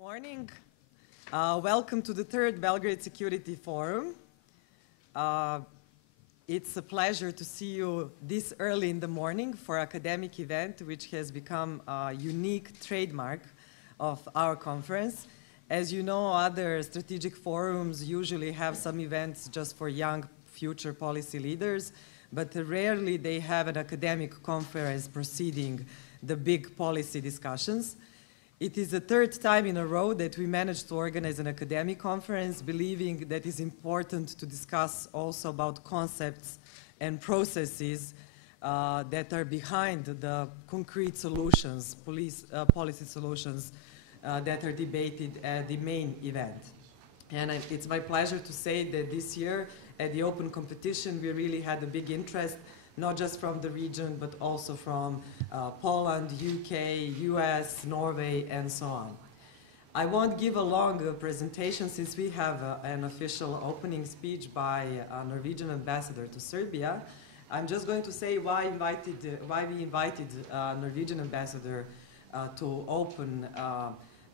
Morning. Welcome to the third Belgrade Security Forum. It's a pleasure to see you this early in the morning for academic event, which has become a unique trademark of our conference. As you know, other strategic forums usually have some events just for young future policy leaders, but rarely they have an academic conference preceding the big policy discussions. It is the third time in a row that we managed to organize an academic conference, believing that it's important to discuss also about concepts and processes that are behind the concrete solutions, policy solutions that are debated at the main event. And it's my pleasure to say that this year at the open competition we really had a big interest, not just from the region, but also from Poland, UK, US, Norway, and so on. I won't give a long presentation since we have an official opening speech by a Norwegian ambassador to Serbia. I'm just going to say why we invited a Norwegian ambassador to open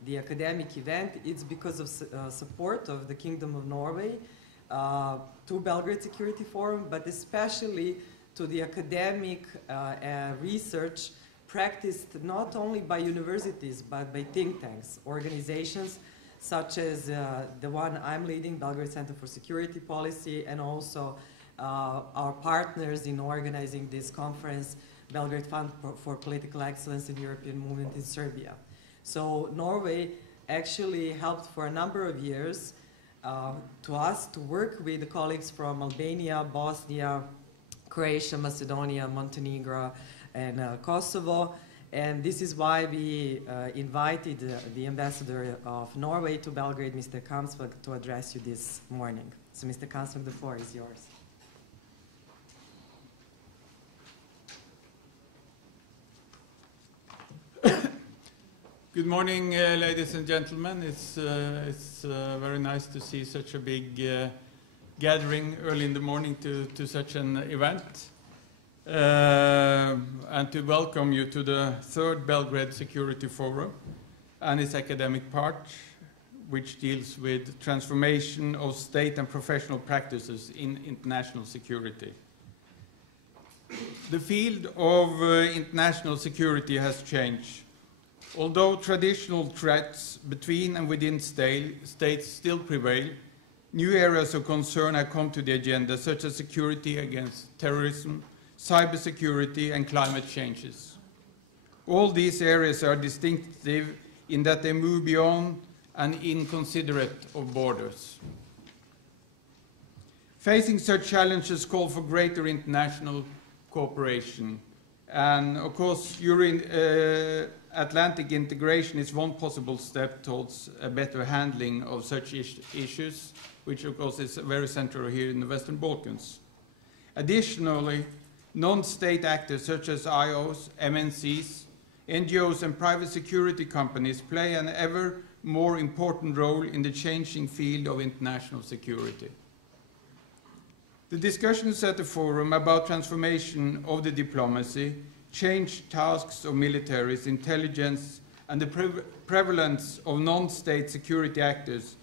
the academic event. It's because of support of the Kingdom of Norway to Belgrade Security Forum, but especially to the academic research practiced not only by universities but by think tanks, organizations such as the one I'm leading, Belgrade Center for Security Policy, and also our partners in organizing this conference, Belgrade Fund for Political Excellence in European Movement in Serbia. So Norway actually helped for a number of years to us to work with the colleagues from Albania, Bosnia, Croatia, Macedonia, Montenegro, and Kosovo. And this is why we invited the ambassador of Norway to Belgrade, Mr. Kamsvag, to address you this morning. So, Mr. Kamsvag, the floor is yours. Good morning, ladies and gentlemen. It's very nice to see such a big gathering early in the morning to such an event, and to welcome you to the third Belgrade Security Forum and its academic part, which deals with transformation of state and professional practices in international security. The field of international security has changed. Although traditional threats between and within states still prevail, new areas of concern have come to the agenda, such as security against terrorism, cybersecurity, and climate changes. All these areas are distinctive in that they move beyond and inconsiderate of borders. Facing such challenges call for greater international cooperation. And of course, Atlantic integration is one possible step towards a better handling of such issues, which of course is very central here in the Western Balkans. Additionally, non-state actors such as IOs, MNCs, NGOs and private security companies play an ever more important role in the changing field of international security. The discussions at the forum about transformation of the diplomacy, change tasks of militaries, intelligence, and the prevalence of non-state security actors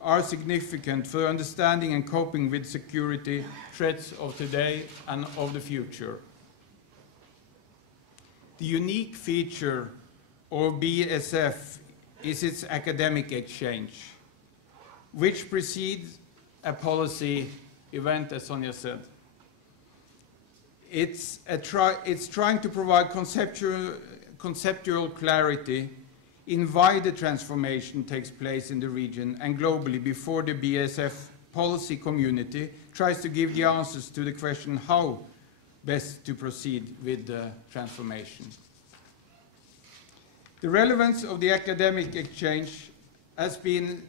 are significant for understanding and coping with security threats of today and of the future. The unique feature of BSF is its academic exchange, which precedes a policy event, as Sonia said. It's trying to provide conceptual clarity in why the transformation takes place in the region and globally before the BSF policy community tries to give the answers to the question how best to proceed with the transformation. The relevance of the academic exchange has been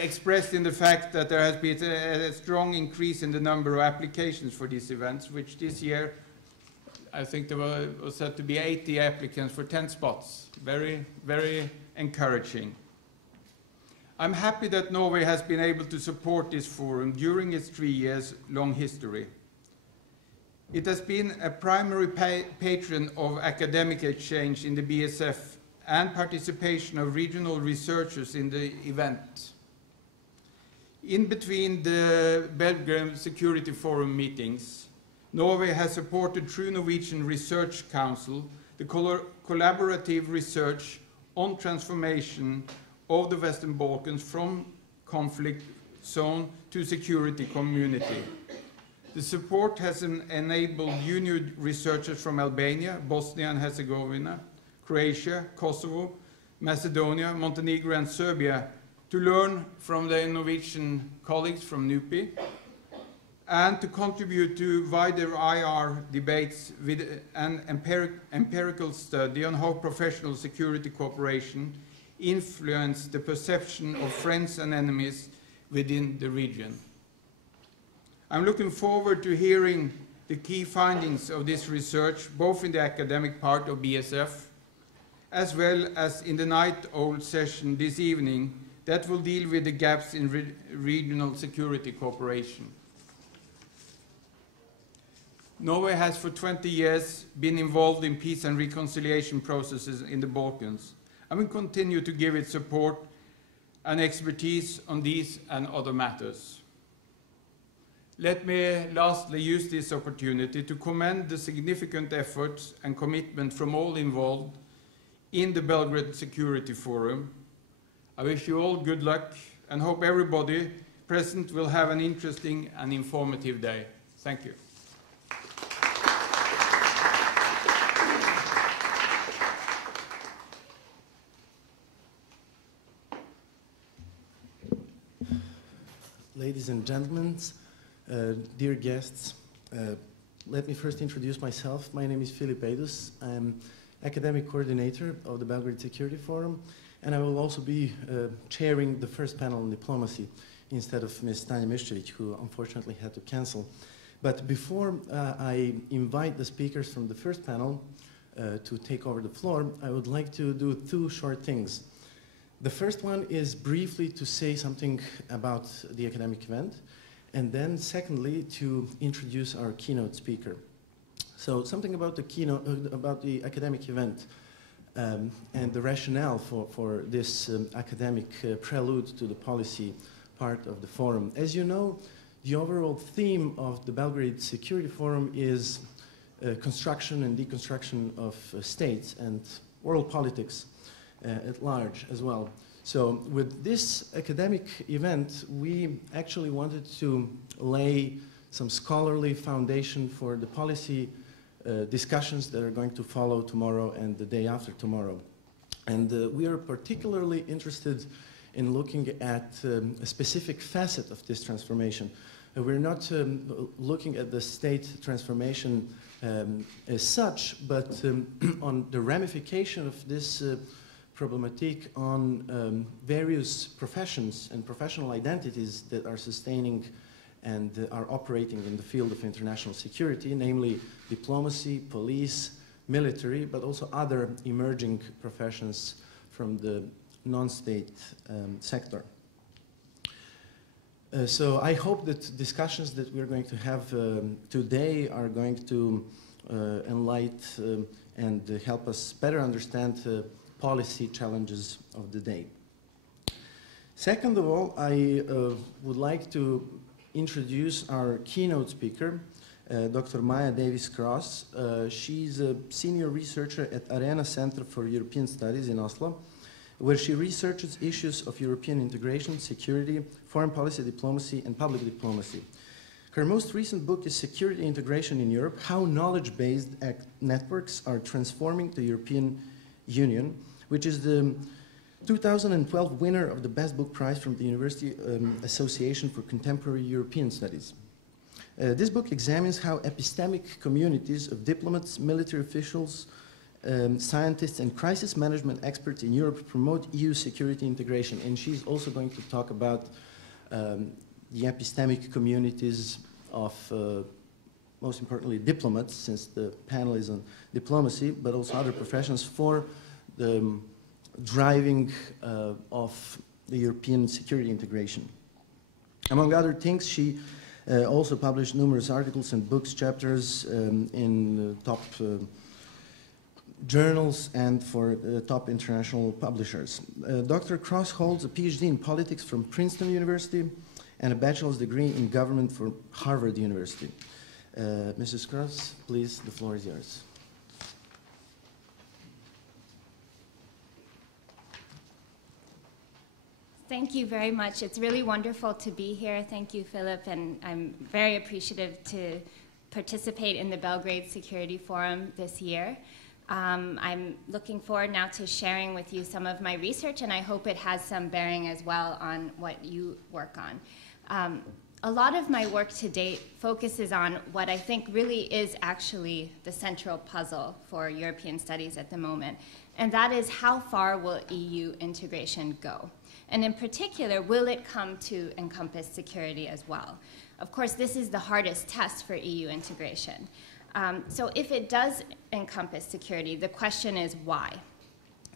expressed in the fact that there has been a strong increase in the number of applications for these events, which this year I think there was said to be 80 applicants for 10 spots. Very, very encouraging. I'm happy that Norway has been able to support this forum during its 3 years long history. It has been a primary patron of academic exchange in the BSF and participation of regional researchers in the event. In between the Belgrade Security Forum meetings, Norway has supported through Norwegian Research Council the collaborative research on transformation of the Western Balkans from conflict zone to security community. The support has enabled junior researchers from Albania, Bosnia and Herzegovina, Croatia, Kosovo, Macedonia, Montenegro and Serbia to learn from their Norwegian colleagues from NUPI and to contribute to wider IR debates with an empirical study on how professional security cooperation influence the perception of friends and enemies within the region. I'm looking forward to hearing the key findings of this research, both in the academic part of BSF, as well as in the night owl session this evening that will deal with the gaps in regional security cooperation. Norway has for 20 years been involved in peace and reconciliation processes in the Balkans, and will continue to give its support and expertise on these and other matters. Let me lastly use this opportunity to commend the significant efforts and commitment from all involved in the Belgrade Security Forum. I wish you all good luck and hope everybody present will have an interesting and informative day. Thank you. Ladies and gentlemen, dear guests, let me first introduce myself. My name is Filip Eidus. I'm academic coordinator of the Belgrade Security Forum, and I will also be chairing the first panel on diplomacy instead of Ms. Tanja Miščević, who unfortunately had to cancel. But before I invite the speakers from the first panel to take over the floor, I would like to do two short things. The first one is briefly to say something about the academic event, and then secondly to introduce our keynote speaker. So something about the keynote, about the academic event and the rationale for this academic prelude to the policy part of the forum. As you know, the overall theme of the Belgrade Security Forum is construction and deconstruction of states and world politics at large as well. So with this academic event, we actually wanted to lay some scholarly foundation for the policy discussions that are going to follow tomorrow and the day after tomorrow. And we are particularly interested in looking at a specific facet of this transformation. We're not looking at the state transformation as such, but on the ramification of this problematic on various professions and professional identities that are sustaining and are operating in the field of international security, namely diplomacy, police, military, but also other emerging professions from the non-state sector. So I hope that discussions that we're going to have today are going to enlighten and help us better understand policy challenges of the day. Second of all, I would like to introduce our keynote speaker, Dr. Maya Davis-Cross. She's a senior researcher at Arena Center for European Studies in Oslo, where she researches issues of European integration, security, foreign policy diplomacy, and public diplomacy. Her most recent book is Security Integration in Europe, How Knowledge-Based Networks Are Transforming the European Union, which is the 2012 winner of the Best Book Prize from the University Association for Contemporary European Studies. This book examines how epistemic communities of diplomats, military officials, scientists, and crisis management experts in Europe promote EU security integration. And she's also going to talk about the epistemic communities of, most importantly, diplomats, since the panel is on diplomacy, but also other professions for the driving of the European security integration. Among other things, she Also published numerous articles and books, chapters in top journals and for top international publishers. Dr. Cross holds a PhD in politics from Princeton University and a bachelor's degree in government from Harvard University. Mrs. Cross, please, the floor is yours. Thank you very much. It's really wonderful to be here. Thank you, Philip, and I'm very appreciative to participate in the Belgrade Security Forum this year. I'm looking forward now to sharing with you some of my research, and I hope it has some bearing as well on what you work on. A lot of my work to date focuses on what I think really is actually the central puzzle for European studies at the moment, and that is how far will EU integration go? And in particular, will it come to encompass security as well? Of course, this is the hardest test for EU integration. So if it does encompass security, the question is why?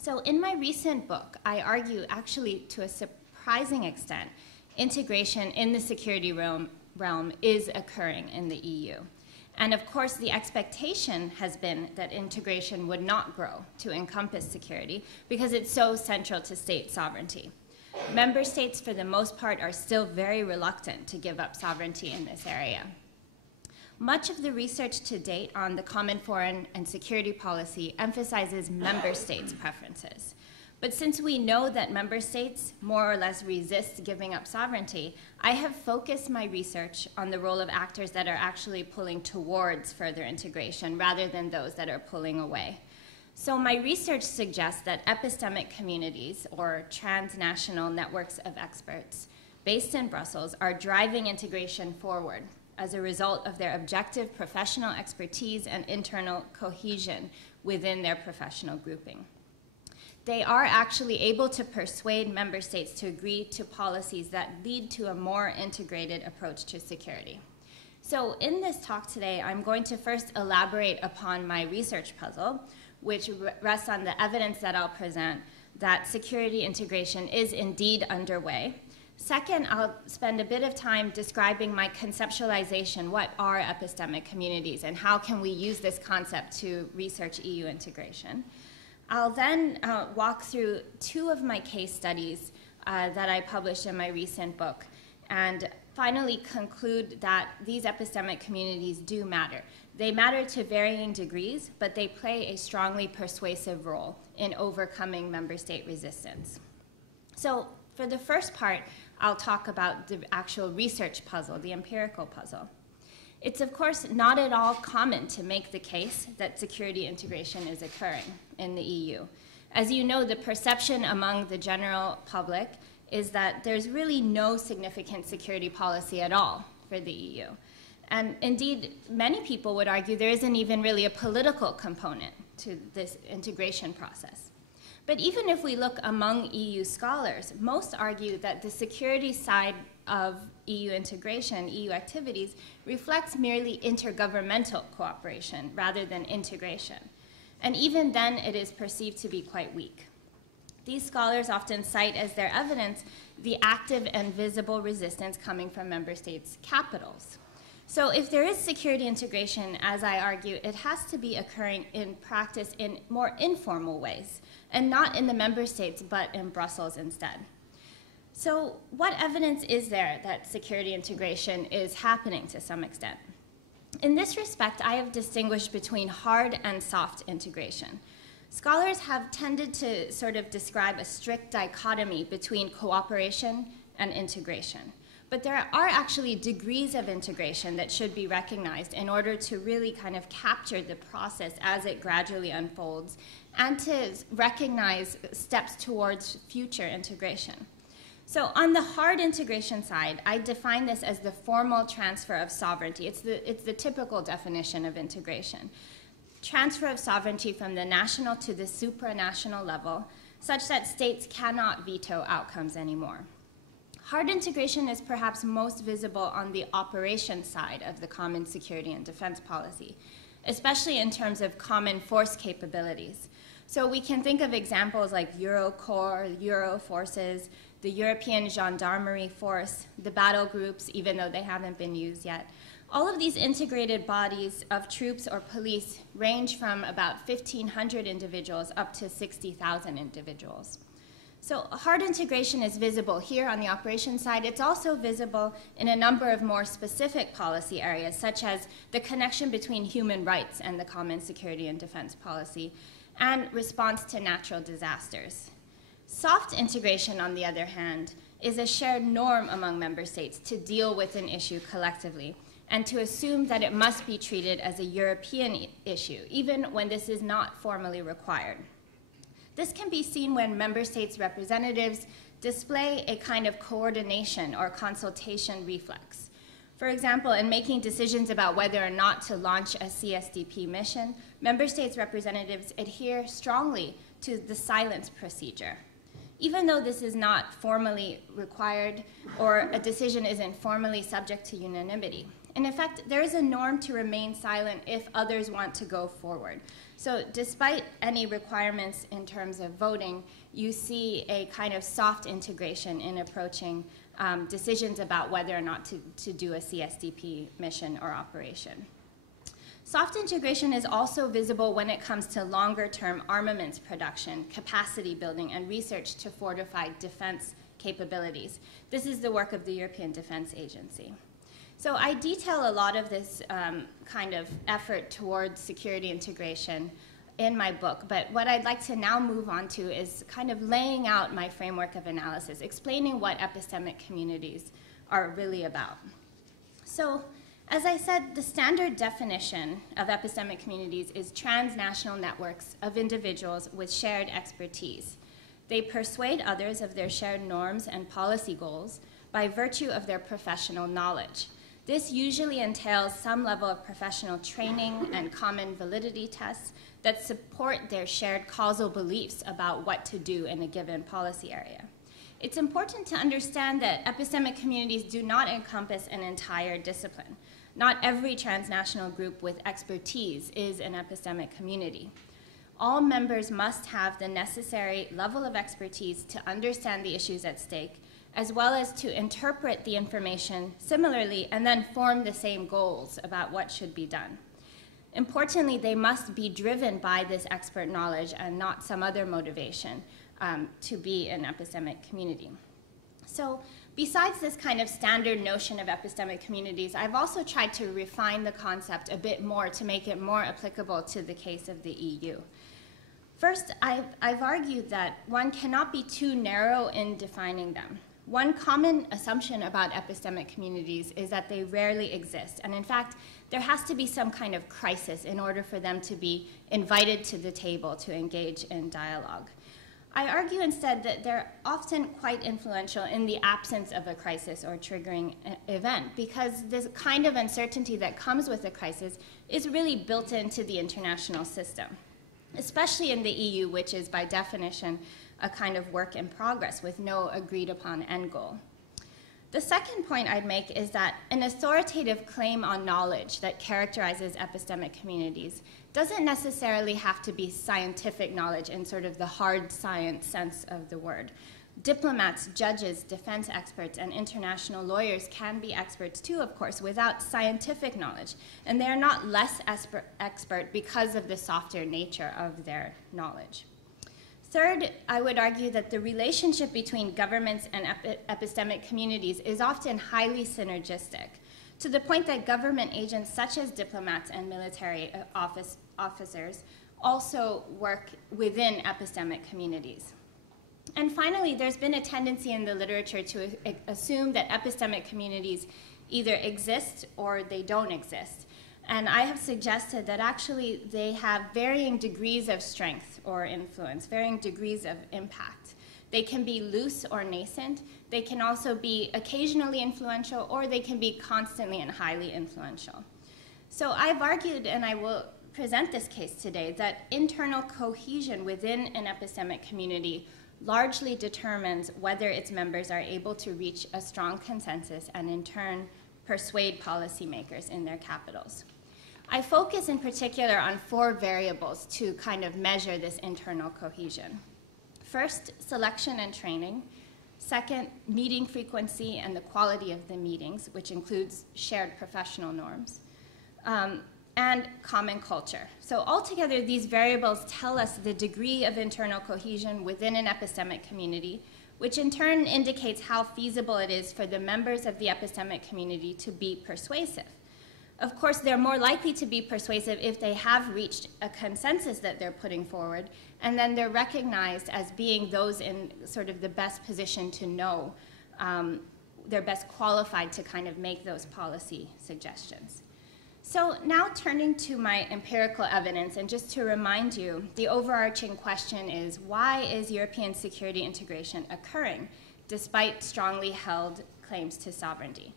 So in my recent book, I argue actually to a surprising extent, integration in the security realm is occurring in the EU. And of course, the expectation has been that integration would not grow to encompass security because it's so central to state sovereignty. Member states, for the most part, are still very reluctant to give up sovereignty in this area. Much of the research to date on the common foreign and security policy emphasizes member states' preferences. But since we know that member states more or less resist giving up sovereignty, I have focused my research on the role of actors that are actually pulling towards further integration rather than those that are pulling away. So my research suggests that epistemic communities, or transnational networks of experts, based in Brussels, are driving integration forward as a result of their objective professional expertise and internal cohesion within their professional grouping. They are actually able to persuade member states to agree to policies that lead to a more integrated approach to security. So in this talk today, I'm going to first elaborate upon my research puzzle, which rests on the evidence that I'll present that security integration is indeed underway. Second, I'll spend a bit of time describing my conceptualization, what are epistemic communities, and how can we use this concept to research EU integration. I'll then walk through two of my case studies that I published in my recent book, and finally conclude that these epistemic communities do matter. They matter to varying degrees, but they play a strongly persuasive role in overcoming member state resistance. So for the first part, I'll talk about the actual research puzzle, the empirical puzzle. It's of course not at all common to make the case that security integration is occurring in the EU. As you know, the perception among the general public is that there's really no significant security policy at all for the EU. And indeed, many people would argue there isn't even really a political component to this integration process. But even if we look among EU scholars, most argue that the security side of EU integration, EU activities, reflects merely intergovernmental cooperation rather than integration. And even then, it is perceived to be quite weak. These scholars often cite as their evidence the active and visible resistance coming from member states' capitals. So if there is security integration, as I argue, it has to be occurring in practice in more informal ways, and not in the member states, but in Brussels instead. So what evidence is there that security integration is happening to some extent? In this respect, I have distinguished between hard and soft integration. Scholars have tended to sort of describe a strict dichotomy between cooperation and integration. But there are actually degrees of integration that should be recognized in order to really kind of capture the process as it gradually unfolds and to recognize steps towards future integration. So on the hard integration side, I define this as the formal transfer of sovereignty. It's the typical definition of integration. Transfer of sovereignty from the national to the supranational level, such that states cannot veto outcomes anymore. Hard integration is perhaps most visible on the operation side of the common security and defense policy, especially in terms of common force capabilities. So we can think of examples like Eurocorps, Euro forces. the European Gendarmerie Force, the battle groups, even though they haven't been used yet. All of these integrated bodies of troops or police range from about 1,500 individuals up to 60,000 individuals. So hard integration is visible here on the operations side. It's also visible in a number of more specific policy areas, such as the connection between human rights and the common security and defense policy, and response to natural disasters. Soft integration, on the other hand, is a shared norm among member states to deal with an issue collectively, and to assume that it must be treated as a European issue, even when this is not formally required. This can be seen when member states' representatives display a kind of coordination or consultation reflex. For example, in making decisions about whether or not to launch a CSDP mission, member states' representatives adhere strongly to the silence procedure. Even though this is not formally required or a decision isn't formally subject to unanimity. In effect, there is a norm to remain silent if others want to go forward. So despite any requirements in terms of voting, you see a kind of soft integration in approaching decisions about whether or not to do a CSDP mission or operation. Soft integration is also visible when it comes to longer-term armaments production, capacity building, and research to fortify defense capabilities. This is the work of the European Defense Agency. So I detail a lot of this kind of effort towards security integration in my book, but what I'd like to now move on to is kind of laying out my framework of analysis, explaining what epistemic communities are really about. So, as I said, the standard definition of epistemic communities is transnational networks of individuals with shared expertise. They persuade others of their shared norms and policy goals by virtue of their professional knowledge. This usually entails some level of professional training and common validity tests that support their shared causal beliefs about what to do in a given policy area. It's important to understand that epistemic communities do not encompass an entire discipline. Not every transnational group with expertise is an epistemic community. All members must have the necessary level of expertise to understand the issues at stake, as well as to interpret the information similarly and then form the same goals about what should be done. Importantly, they must be driven by this expert knowledge and not some other motivation to be an epistemic community. So besides this kind of standard notion of epistemic communities, I've also tried to refine the concept a bit more to make it more applicable to the case of the EU. First, I've argued that one cannot be too narrow in defining them. One common assumption about epistemic communities is that they rarely exist, and in fact, there has to be some kind of crisis in order for them to be invited to the table to engage in dialogue. I argue instead that they're often quite influential in the absence of a crisis or triggering event, because this kind of uncertainty that comes with a crisis is really built into the international system, especially in the EU, which is by definition a kind of work in progress with no agreed upon end goal. The second point I'd make is that an authoritative claim on knowledge that characterizes epistemic communities doesn't necessarily have to be scientific knowledge in sort of the hard science sense of the word. Diplomats, judges, defense experts, and international lawyers can be experts too, of course, without scientific knowledge, and they are not less expert because of the softer nature of their knowledge. Third, I would argue that the relationship between governments and epistemic communities is often highly synergistic, to the point that government agents such as diplomats and military officers also work within epistemic communities. And finally, there's been a tendency in the literature to assume that epistemic communities either exist or they don't exist. And I have suggested that actually they have varying degrees of strength or influence, varying degrees of impact. They can be loose or nascent. They can also be occasionally influential, or they can be constantly and highly influential. So I've argued, and I will present this case today, that internal cohesion within an epistemic community largely determines whether its members are able to reach a strong consensus and in turn persuade policymakers in their capitals. I focus in particular on 4 variables to kind of measure this internal cohesion. First, selection and training. Second, meeting frequency and the quality of the meetings, which includes shared professional norms. And common culture. So altogether, these variables tell us the degree of internal cohesion within an epistemic community, which in turn indicates how feasible it is for the members of the epistemic community to be persuasive. Of course, they're more likely to be persuasive if they have reached a consensus that they're putting forward, and then they're recognized as being those in sort of the best position to know, they're best qualified to kind of make those policy suggestions. So now turning to my empirical evidence, and just to remind you, the overarching question is, why is European security integration occurring despite strongly held claims to sovereignty?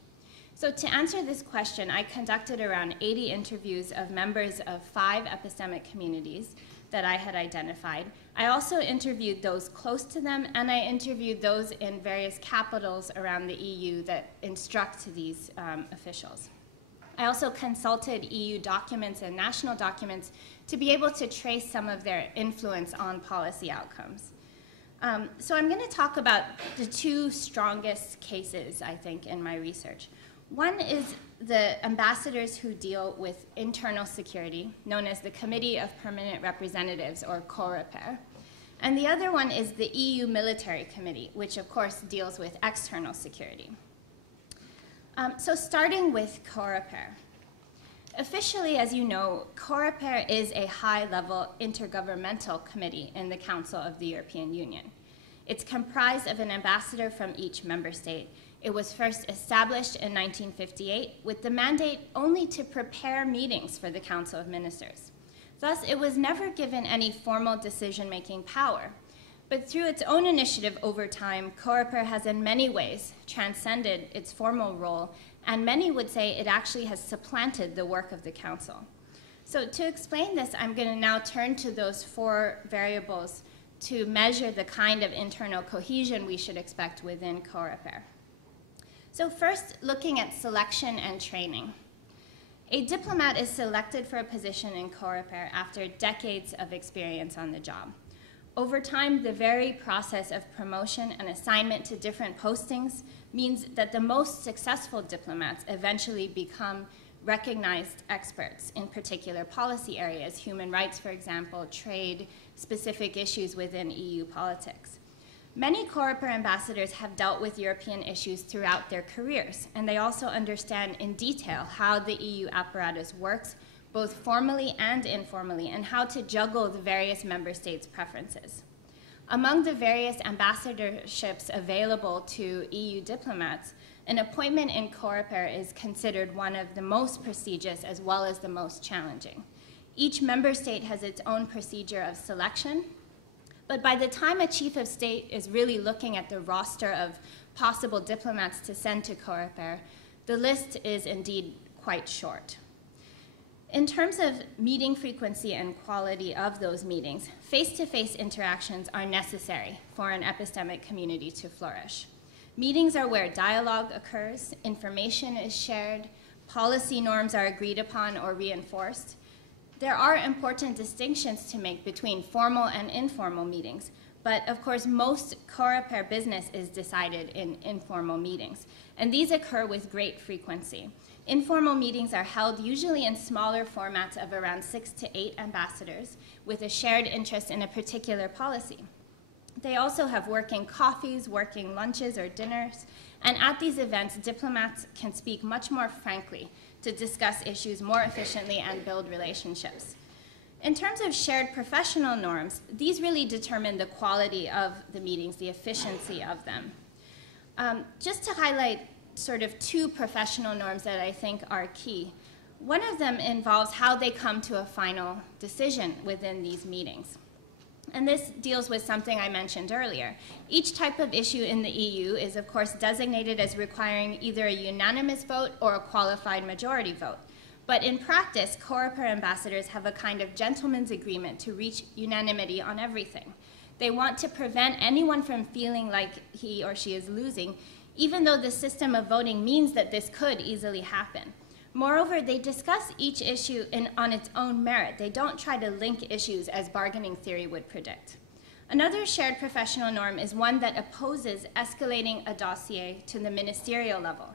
So to answer this question, I conducted around 80 interviews of members of 5 epistemic communities that I had identified. I also interviewed those close to them, and I interviewed those in various capitals around the EU that instruct these officials. I also consulted EU documents and national documents to be able to trace some of their influence on policy outcomes. So I'm going to talk about the 2 strongest cases, I think, in my research. One is the ambassadors who deal with internal security, known as the Committee of Permanent Representatives, or COREPER. And the other one is the EU Military Committee, which of course deals with external security. So starting with COREPER. Officially, as you know, COREPER is a high-level intergovernmental committee in the Council of the European Union. It's comprised of an ambassador from each member state. It was first established in 1958 with the mandate only to prepare meetings for the Council of Ministers. Thus, it was never given any formal decision-making power. But through its own initiative over time, COREPER has in many ways transcended its formal role, and many would say it actually has supplanted the work of the Council. So to explain this, I'm going to now turn to those 4 variables to measure the kind of internal cohesion we should expect within COREPER. So first, looking at selection and training. A diplomat is selected for a position in COREPER after decades of experience on the job. Over time, the very process of promotion and assignment to different postings means that the most successful diplomats eventually become recognized experts in particular policy areas, human rights, for example, trade, specific issues within EU politics. Many COREPER ambassadors have dealt with European issues throughout their careers, and they also understand in detail how the EU apparatus works, both formally and informally, and how to juggle the various member states' preferences. Among the various ambassadorships available to EU diplomats, an appointment in COREPER is considered one of the most prestigious as well as the most challenging. Each member state has its own procedure of selection, but by the time a chief of state is really looking at the roster of possible diplomats to send to COREPER, the list is indeed quite short. In terms of meeting frequency and quality of those meetings, face-to-face interactions are necessary for an epistemic community to flourish. Meetings are where dialogue occurs, information is shared, policy norms are agreed upon or reinforced. There are important distinctions to make between formal and informal meetings, but of course most COREPER business is decided in informal meetings, and these occur with great frequency. Informal meetings are held usually in smaller formats of around 6 to 8 ambassadors with a shared interest in a particular policy. They also have working coffees, working lunches or dinners, and at these events, diplomats can speak much more frankly to discuss issues more efficiently and build relationships. In terms of shared professional norms, these really determine the quality of the meetings, the efficiency of them. Just to highlight sort of 2 professional norms that I think are key. One of them involves how they come to a final decision within these meetings. And this deals with something I mentioned earlier. Each type of issue in the EU is, of course, designated as requiring either a unanimous vote or a qualified majority vote. But in practice, COREPER ambassadors have a kind of gentleman's agreement to reach unanimity on everything. They want to prevent anyone from feeling like he or she is losing, even though the system of voting means that this could easily happen. Moreover, they discuss each issue on its own merit. They don't try to link issues as bargaining theory would predict. Another shared professional norm is one that opposes escalating a dossier to the ministerial level.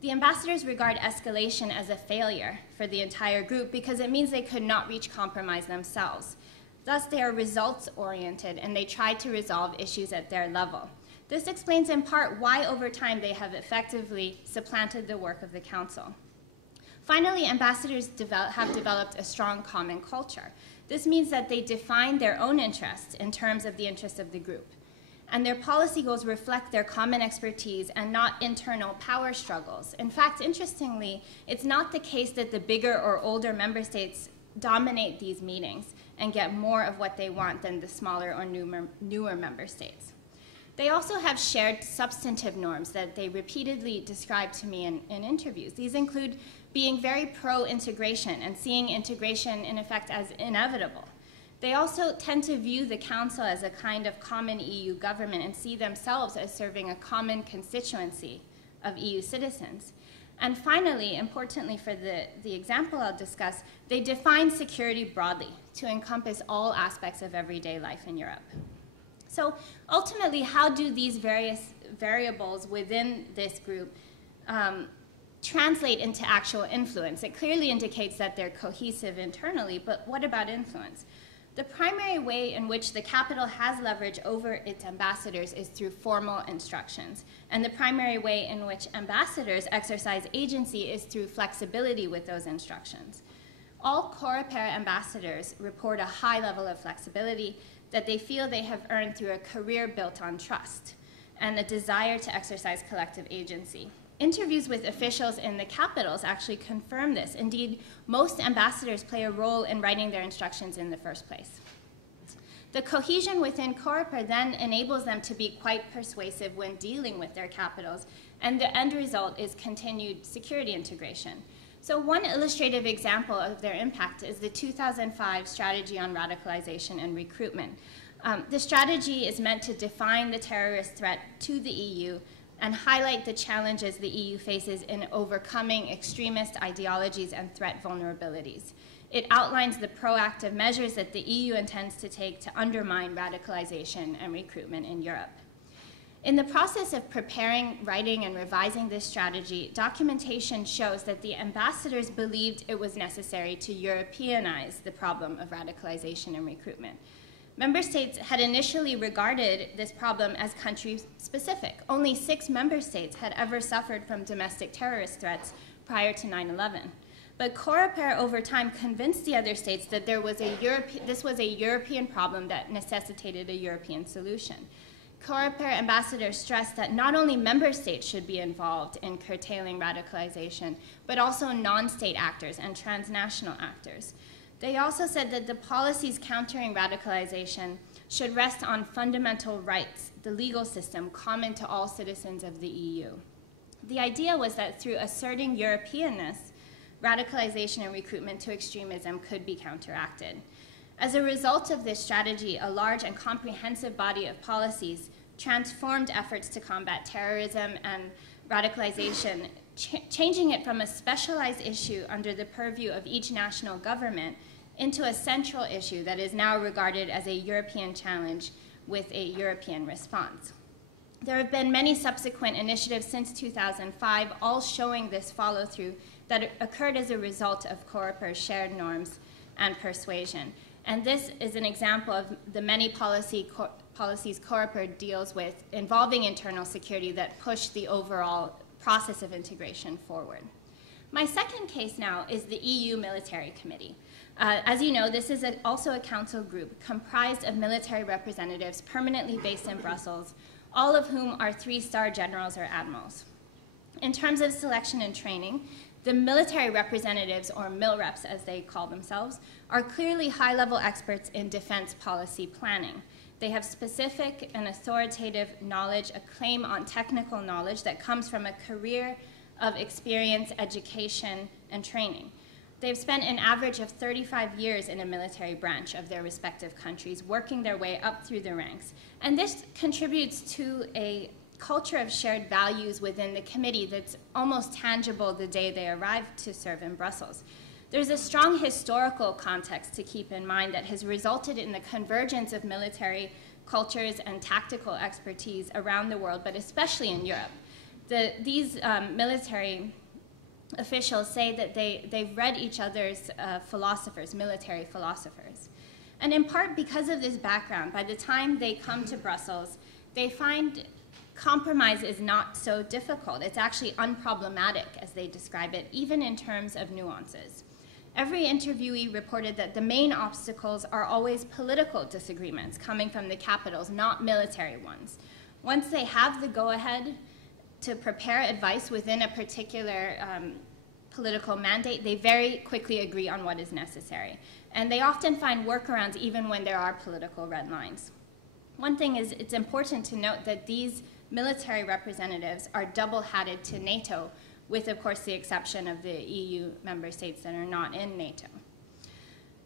The ambassadors regard escalation as a failure for the entire group because it means they could not reach compromise themselves. Thus, they are results-oriented and they try to resolve issues at their level. This explains in part why over time they have effectively supplanted the work of the Council. Finally, ambassadors have developed a strong common culture. This means that they define their own interests in terms of the interests of the group. And their policy goals reflect their common expertise and not internal power struggles. In fact, interestingly, it's not the case that the bigger or older member states dominate these meetings and get more of what they want than the smaller or newer member states. They also have shared substantive norms that they repeatedly describe to me in interviews. These include being very pro-integration and seeing integration in effect as inevitable. They also tend to view the Council as a kind of common EU government and see themselves as serving a common constituency of EU citizens. And finally, importantly for the example I'll discuss, they define security broadly to encompass all aspects of everyday life in Europe. So ultimately, how do these various variables within this group translate into actual influence? It clearly indicates that they're cohesive internally, but what about influence? The primary way in which the capital has leverage over its ambassadors is through formal instructions. And the primary way in which ambassadors exercise agency is through flexibility with those instructions. All Coreper ambassadors report a high level of flexibility that they feel they have earned through a career built on trust and a desire to exercise collective agency. Interviews with officials in the capitals actually confirm this. Indeed, most ambassadors play a role in writing their instructions in the first place. The cohesion within Coreper then enables them to be quite persuasive when dealing with their capitals, and the end result is continued security integration. So one illustrative example of their impact is the 2005 Strategy on Radicalization and Recruitment. The strategy is meant to define the terrorist threat to the EU and highlight the challenges the EU faces in overcoming extremist ideologies and threat vulnerabilities. It outlines the proactive measures that the EU intends to take to undermine radicalization and recruitment in Europe. In the process of preparing, writing, and revising this strategy, documentation shows that the ambassadors believed it was necessary to Europeanize the problem of radicalization and recruitment. Member states had initially regarded this problem as country-specific. Only 6 member states had ever suffered from domestic terrorist threats prior to 9/11. But Coreper over time convinced the other states that this was a European problem that necessitated a European solution. Coreper ambassadors stressed that not only member states should be involved in curtailing radicalization, but also non-state actors and transnational actors. They also said that the policies countering radicalization should rest on fundamental rights, the legal system common to all citizens of the EU. The idea was that through asserting Europeanness, radicalization and recruitment to extremism could be counteracted. As a result of this strategy, a large and comprehensive body of policies transformed efforts to combat terrorism and radicalization, changing it from a specialized issue under the purview of each national government into a central issue that is now regarded as a European challenge with a European response. There have been many subsequent initiatives since 2005, all showing this follow-through that occurred as a result of Coreper's shared norms and persuasion. And this is an example of the many policies Coreper deals with involving internal security that push the overall process of integration forward. My second case now is the EU Military Committee. As you know, this is also a council group comprised of military representatives permanently based in Brussels, all of whom are 3-star generals or admirals. In terms of selection and training, the military representatives, or MILREPs as they call themselves, are clearly high-level experts in defense policy planning. They have specific and authoritative knowledge, a claim on technical knowledge that comes from a career of experience, education, and training. They've spent an average of 35 years in a military branch of their respective countries, working their way up through the ranks. And this contributes to a culture of shared values within the committee that's almost tangible the day they arrive to serve in Brussels. There's a strong historical context to keep in mind that has resulted in the convergence of military cultures and tactical expertise around the world, but especially in Europe. These military officials say that they've read each other's philosophers, military philosophers. And in part because of this background, by the time they come to Brussels, they find compromise is not so difficult. It's actually unproblematic, as they describe it, even in terms of nuances. Every interviewee reported that the main obstacles are always political disagreements coming from the capitals, not military ones. Once they have the go-ahead to prepare advice within a particular political mandate, they very quickly agree on what is necessary. And they often find workarounds even when there are political red lines. One thing is, it's important to note that these military representatives are double-hatted to NATO, with, of course, the exception of the EU member states that are not in NATO.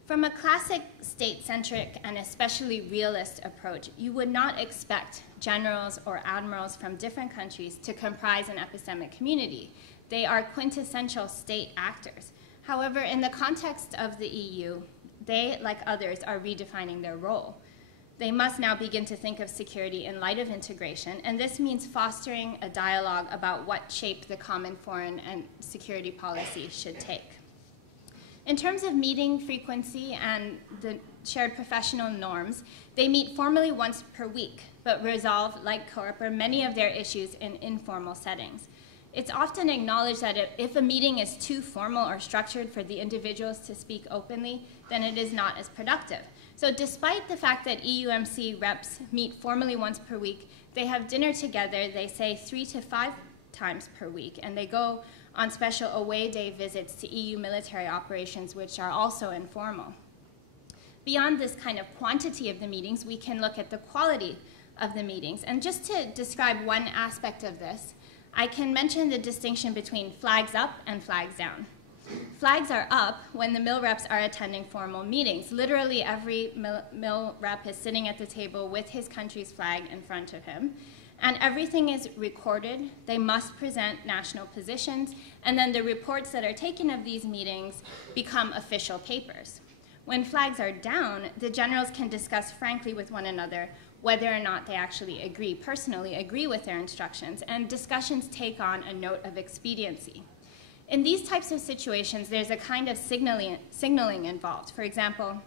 From a classic state-centric and especially realist approach, you would not expect generals or admirals from different countries to comprise an epistemic community. They are quintessential state actors. However, in the context of the EU, they, like others, are redefining their role. They must now begin to think of security in light of integration, and this means fostering a dialogue about what shape the common foreign and security policy should take. In terms of meeting frequency and the shared professional norms, they meet formally once per week, but resolve, like COREPER, many of their issues in informal settings. It's often acknowledged that if a meeting is too formal or structured for the individuals to speak openly, then it is not as productive. So despite the fact that EUMC reps meet formally once per week, they have dinner together, they say 3 to 5 times per week, and they go on special away day visits to EU military operations, which are also informal. Beyond this kind of quantity of the meetings, we can look at the quality of the meetings. And just to describe one aspect of this, I can mention the distinction between flags up and flags down. Flags are up when the MIL reps are attending formal meetings. Literally every MIL rep is sitting at the table with his country's flag in front of him. And everything is recorded. They must present national positions. And then the reports that are taken of these meetings become official papers. When flags are down, the generals can discuss frankly with one another whether or not they actually personally agree with their instructions. And discussions take on a note of expediency. In these types of situations, there's a kind of signaling involved. For example,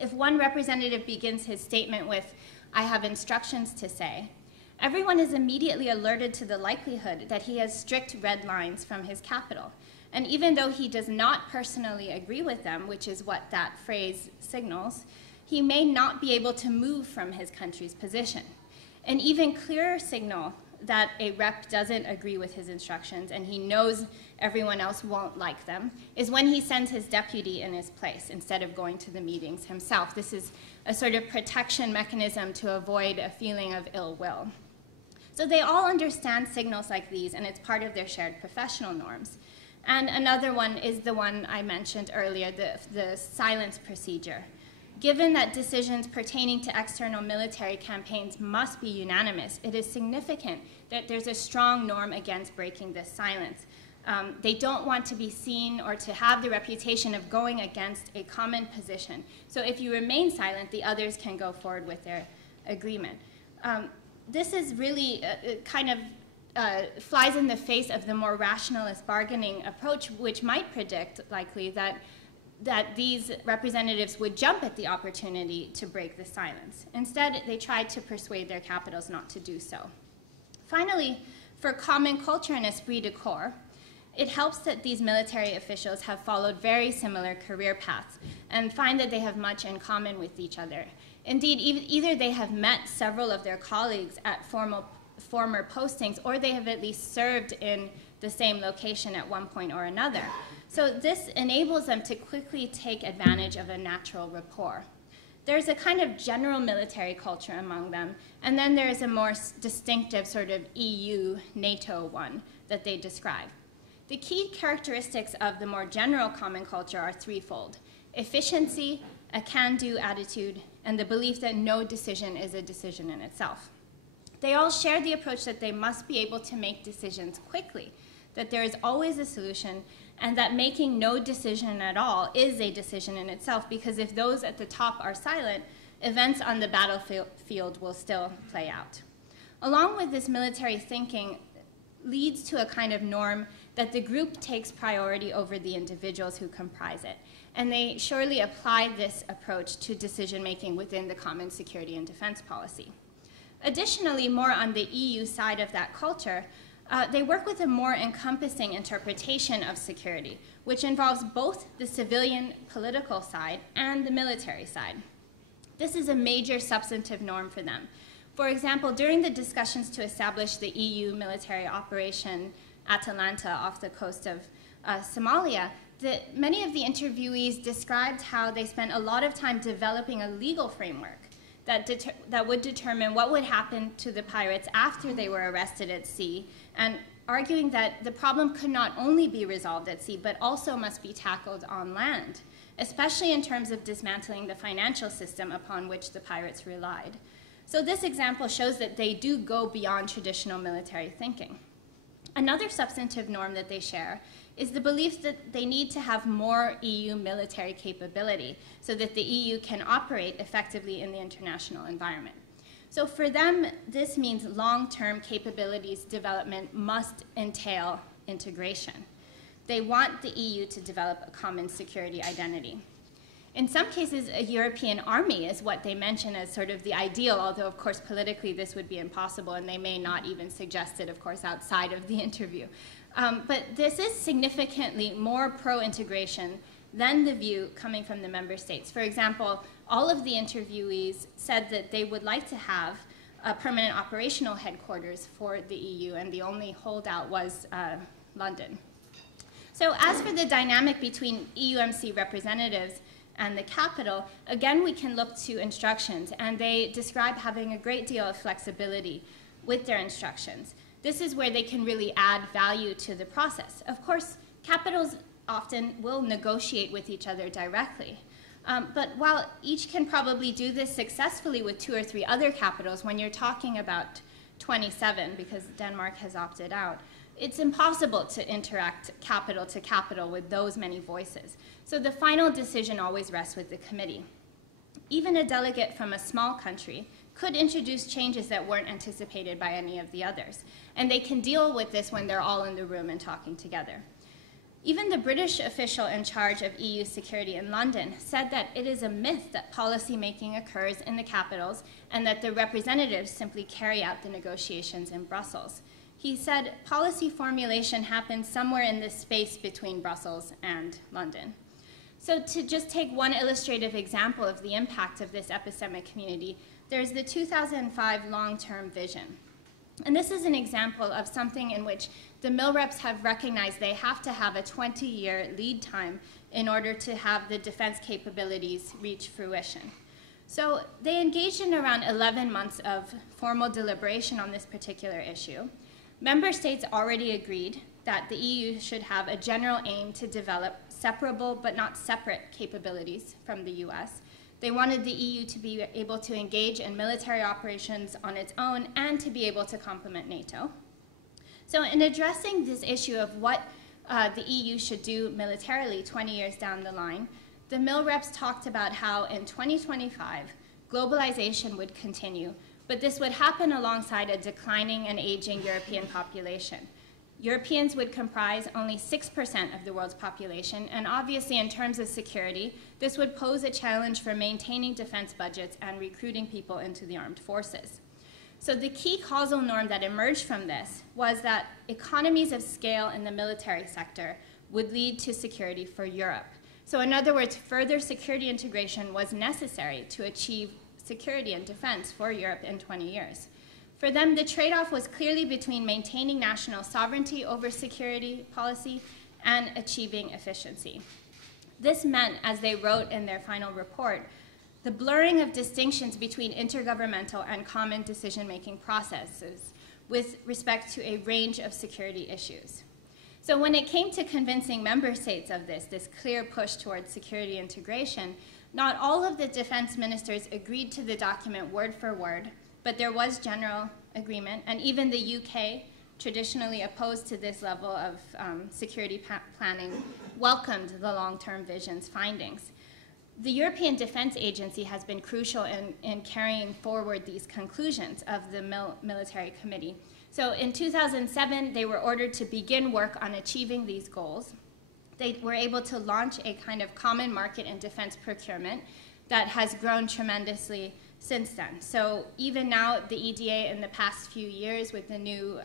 if one representative begins his statement with, "I have instructions to say," everyone is immediately alerted to the likelihood that he has strict red lines from his capital. And even though he does not personally agree with them, which is what that phrase signals, he may not be able to move from his country's position. An even clearer signal that a rep doesn't agree with his instructions and he knows everyone else won't like them is when he sends his deputy in his place instead of going to the meetings himself. This is a sort of protection mechanism to avoid a feeling of ill will. So they all understand signals like these, and it's part of their shared professional norms. And another one is the one I mentioned earlier, the silence procedure. Given that decisions pertaining to external military campaigns must be unanimous, it is significant that there's a strong norm against breaking this silence. They don't want to be seen or to have the reputation of going against a common position. So if you remain silent, the others can go forward with their agreement. This is really kind of flies in the face of the more rationalist bargaining approach, which might predict, likely, that these representatives would jump at the opportunity to break the silence. Instead, they tried to persuade their capitals not to do so. Finally, for common culture and esprit de corps, it helps that these military officials have followed very similar career paths and find that they have much in common with each other. Indeed, either they have met several of their colleagues at former postings, or they have at least served in the same location at one point or another. So this enables them to quickly take advantage of a natural rapport. There's a kind of general military culture among them, and then there is a more distinctive sort of EU-NATO one that they describe. The key characteristics of the more general common culture are threefold: efficiency, a can-do attitude, and the belief that no decision is a decision in itself. They all share the approach that they must be able to make decisions quickly, that there is always a solution, and that making no decision at all is a decision in itself, because if those at the top are silent, events on the battlefield will still play out. Along with this military thinking leads to a kind of norm that the group takes priority over the individuals who comprise it. And they surely apply this approach to decision-making within the common security and defense policy. Additionally, more on the EU side of that culture, they work with a more encompassing interpretation of security, which involves both the civilian political side and the military side. This is a major substantive norm for them. For example, during the discussions to establish the EU military operation Atalanta off the coast of Somalia, many of the interviewees described how they spent a lot of time developing a legal framework that would determine what would happen to the pirates after they were arrested at sea, and arguing that the problem could not only be resolved at sea, but also must be tackled on land, especially in terms of dismantling the financial system upon which the pirates relied. So this example shows that they do go beyond traditional military thinking. Another substantive norm that they share is the belief that they need to have more EU military capability so that the EU can operate effectively in the international environment. So for them, this means long-term capabilities development must entail integration. They want the EU to develop a common security identity. In some cases, a European army is what they mention as sort of the ideal, although of course politically this would be impossible, and they may not even suggest it, of course, outside of the interview. But this is significantly more pro-integration than the view coming from the member states. For example, all of the interviewees said that they would like to have a permanent operational headquarters for the EU, and the only holdout was London. So as for the dynamic between EUMC representatives and the capital, again, we can look to instructions, and they describe having a great deal of flexibility with their instructions. This is where they can really add value to the process. Of course, capitals often will negotiate with each other directly. But while each can probably do this successfully with 2 or 3 other capitals, when you're talking about 27, because Denmark has opted out, it's impossible to interact capital to capital with those many voices. So the final decision always rests with the committee. Even a delegate from a small country could introduce changes that weren't anticipated by any of the others. And they can deal with this when they're all in the room and talking together. Even the British official in charge of EU security in London said that it is a myth that policy making occurs in the capitals and that the representatives simply carry out the negotiations in Brussels. He said policy formulation happens somewhere in this space between Brussels and London. So to just take one illustrative example of the impact of this epistemic community, there's the 2005 long-term vision. And this is an example of something in which the MILREPs have recognized they have to have a 20-year lead time in order to have the defense capabilities reach fruition. So they engaged in around 11 months of formal deliberation on this particular issue. Member states already agreed that the EU should have a general aim to develop separable but not separate capabilities from the US. They wanted the EU to be able to engage in military operations on its own and to be able to complement NATO. So in addressing this issue of what the EU should do militarily 20 years down the line, the MILREPs talked about how in 2025, globalization would continue, but this would happen alongside a declining and aging European population. Europeans would comprise only 6% of the world's population, and obviously in terms of security, this would pose a challenge for maintaining defense budgets and recruiting people into the armed forces. So the key causal norm that emerged from this was that economies of scale in the military sector would lead to security for Europe. So in other words, further security integration was necessary to achieve security and defense for Europe in 20 years. For them, the trade-off was clearly between maintaining national sovereignty over security policy and achieving efficiency. This meant, as they wrote in their final report, the blurring of distinctions between intergovernmental and common decision-making processes with respect to a range of security issues. So when it came to convincing member states of this clear push towards security integration, not all of the defense ministers agreed to the document word for word, but there was general agreement, and even the UK, traditionally opposed to this level of security planning, welcomed the long-term vision's findings. The European Defence Agency has been crucial in carrying forward these conclusions of the military committee. So in 2007, they were ordered to begin work on achieving these goals. They were able to launch a kind of common market in defense procurement that has grown tremendously since then. So even now, the EDA in the past few years with the new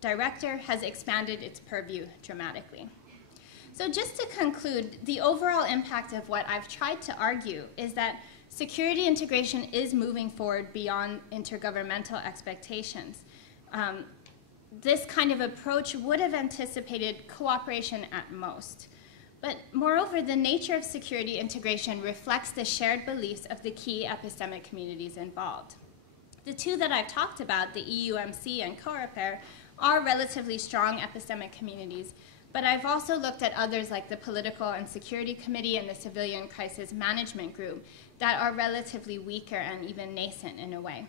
director has expanded its purview dramatically. So just to conclude, the overall impact of what I've tried to argue is that security integration is moving forward beyond intergovernmental expectations. This kind of approach would have anticipated cooperation at most. But moreover, the nature of security integration reflects the shared beliefs of the key epistemic communities involved. The two that I've talked about, the EUMC and COREPER, are relatively strong epistemic communities, but I've also looked at others like the Political and Security Committee and the Civilian Crisis Management Group that are relatively weaker and even nascent in a way.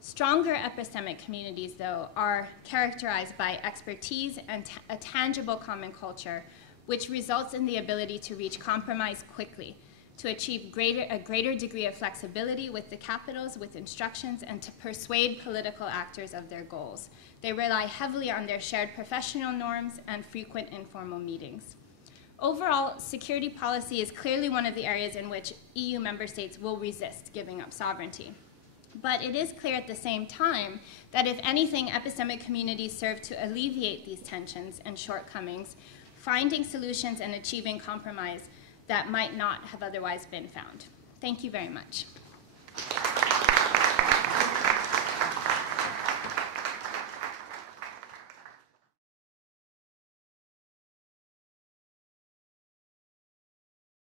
Stronger epistemic communities, though, are characterized by expertise and a tangible common culture, which results in the ability to reach compromise quickly, to achieve a greater degree of flexibility with the capitals, with instructions, and to persuade political actors of their goals. They rely heavily on their shared professional norms and frequent informal meetings. Overall, security policy is clearly one of the areas in which EU member states will resist giving up sovereignty. But it is clear at the same time that if anything, epistemic communities serve to alleviate these tensions and shortcomings, finding solutions and achieving compromise that might not have otherwise been found. Thank you very much.